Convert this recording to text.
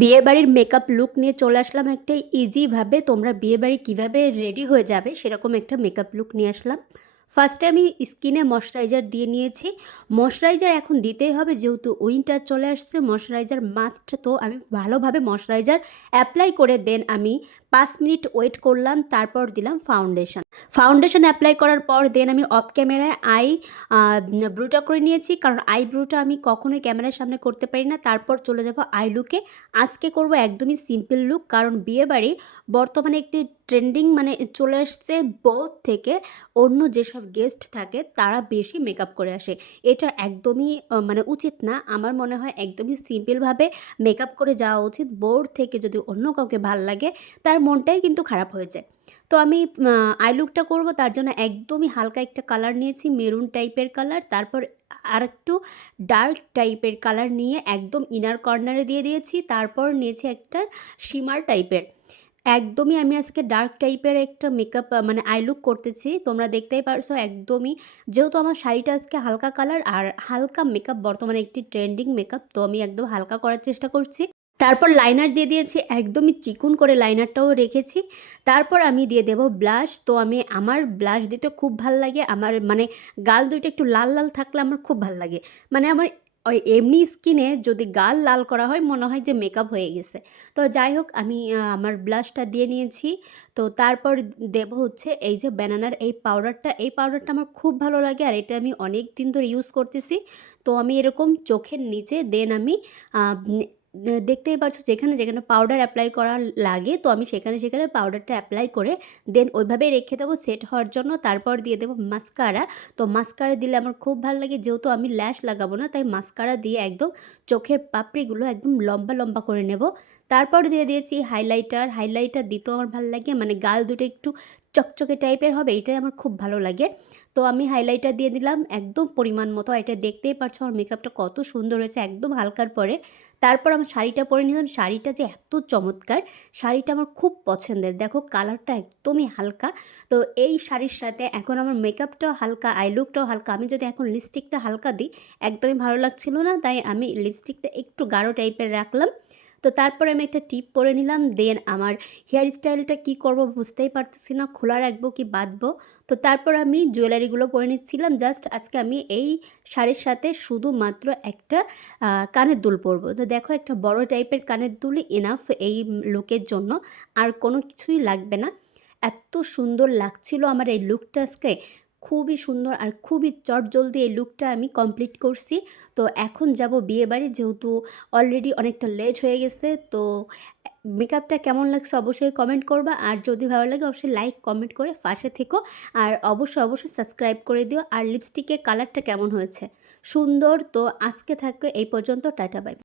বিয়েবাড়ির makeup look নিয়ে চলে আসলাম একটা ইজিভাবে তোমরা বিয়েবাড়ি কীভাবে রেডি হয়ে যাবে সেরকম একটা মেকআপ লুক নিয়ে আসলাম। ফার্স্টে আমি স্কিনে ময়শ্চারাইজার দিয়ে নিয়েছি। ময়শ্চারাইজার এখন দিতেই হবে, যেহেতু উইন্টার চলে আসছে ময়শ্চারাইজার মাস্ট তো আমি ভালোভাবে ময়শ্চারাইজার অ্যাপ্লাই করে দেন আমি। পাঁচ মিনিট ওয়েট করলাম, তারপর দিলাম ফাউন্ডেশন ফাউন্ডেশন অ্যাপ্লাই করার পর দেন আমি অফ ক্যামেরায় আই ব্রুটা করে নিয়েছি। কারণ আই ব্রুটা আমি কখনোই ক্যামেরার সামনে করতে পারি না। তারপর চলে যাব আই লুকে আজকে করব একদমই সিম্পল লুক কারণ বিয়েবাড়ি বর্তমানে একটি ট্রেন্ডিং মানে চলে আসছে বোথ থেকে। অন্য যেসব গেস্ট থাকে, তারা বেশি মেকআপ করে আসে। এটা একদমই মানে উচিত না। আমার মনে হয় একদমই সিম্পলভাবে মেকআপ করে যাওয়া উচিত। বোর্ড থেকে যদি অন্য কাউকে ভালো লাগে, তার মনটাই কিন্তু খারাপ হয়ে যায়। তো আমি আই লুকটা করব, তার জন্য একদমই হালকা একটা কালার নিয়েছি মেরুন টাইপের কালার তারপর আর একটু ডার্ক টাইপের কালার নিয়ে একদম ইনার কর্নারে দিয়ে দিয়েছি, তারপর নিয়েছি একটা শিমার টাইপের একদমই আমি আজকে ডার্ক টাইপের একটা মেকআপ মানে আই লুক করতেছি, তোমরা দেখতেই পারছ একদমই। যেহেতু আমার শাড়িটা আজকে হালকা কালার আর হালকা মেকআপ বর্তমানে একটি ট্রেন্ডিং মেকআপ তো আমি একদম হালকা করার চেষ্টা করছি। তারপর লাইনার দিয়ে দিয়েছি, একদমই চিকুন করে লাইনারটাও রেখেছি। তারপর আমি দিয়ে দেব ব্লাশ তো আমি, আমার ব্লাশ দিতে খুব ভালো লাগে, আমার মানে গাল দুইটা একটু লাল লাল থাকলে আমার খুব ভালো লাগে। মানে আমার ওই এমনি স্কিনে যদি গাল লাল করা হয়, মনে হয় যে মেকআপ হয়ে গেছে। তো যাই হোক, আমি আমার ব্লাশটা দিয়ে নিয়েছি। তো তারপর দেব হচ্ছে এই যে ব্যানানার এই পাউডারটা এই পাউডারটা আমার খুব ভালো লাগে আর এটা আমি অনেক দিন ধরে ইউজ করতেছি। তো আমি এরকম চোখের নিচে দেন আমি দেখতেই পাচ্ছ যেখানে যেখানে পাউডার অ্যাপ্লাই করা লাগে, তো আমি সেখানে সেখানে পাউডারটা অ্যাপ্লাই করে দেন ওইভাবেই রেখে দেবো সেট হওয়ার জন্য। তারপর দিয়ে দেবো মাস্কারা তো মাস্কারা দিলে আমার খুব ভালো লাগে, যেহেতু আমি ল্যাশ লাগাবো না, তাই মাস্কারা দিয়ে একদম চোখের পাপড়িগুলো একদম লম্বা লম্বা করে নেব। তারপর দিয়ে দিয়েছি হাইলাইটার হাইলাইটার দিতেও আমার ভালো লাগে মানে গাল দুটো একটু চকচকে টাইপের হবে, এটাই আমার খুব ভালো লাগে। তো আমি হাইলাইটার দিয়ে দিলাম, একদম পরিমাণ মতো। এটা দেখতেই পারছ আমার মেকআপটা কত সুন্দর হয়েছে, একদম হালকার পরে। তারপর আমার শাড়িটা পরে নিলাম। শাড়িটা যে এত চমৎকার, শাড়িটা আমার খুব পছন্দের। দেখো কালারটা একদমই হালকা। তো এই শাড়ির সাথে এখন আমার মেকআপটাও হালকা আই লুকটাও হালকা। আমি যদি এখন লিপস্টিকটা হালকা দিই, একদমই ভালো লাগছিল না। তাই আমি লিপস্টিকটা একটু গাঢ় টাইপের রাখলাম। তো তারপরে আমি একটা টিপ পরে নিলাম, দেন আমার হেয়ার স্টাইলটা কী করব বুঝতেই পারতেছি না, খোলা রাখব কি বাঁধবো? তো তারপর আমি জুয়েলারিগুলো পরে নিচ্ছিলাম জাস্ট আজকে আমি এই শাড়ির সাথে শুধুমাত্র একটা কানের দুল পরবো। তো দেখো একটা বড় টাইপের কানের দুলই এনাফ এই লুকের জন্য, আর কোনো কিছুই লাগবে না। এত সুন্দর লাগছিল আমার এই লুকটা আজকে। খুবই সুন্দর আর খুবই চটজলদি এই লুকটা আমি কমপ্লিট করছি। তো এখন যাব বিয়ে বাড়ি, যেহেতু অলরেডি অনেকটা লেট হয়ে গেছে, তো মেকআপটা কেমন লাগছে অবশ্যই কমেন্ট করবা। আর যদি ভালো লাগে, অবশ্যই লাইক কমেন্ট করে পাশে থেকো। আর অবশ্যই অবশ্যই সাবস্ক্রাইব করে দিও। আর লিপস্টিকের কালারটা কেমন হয়েছে? সুন্দর। তো আজকে থাকবে এই পর্যন্ত, টাটা বাই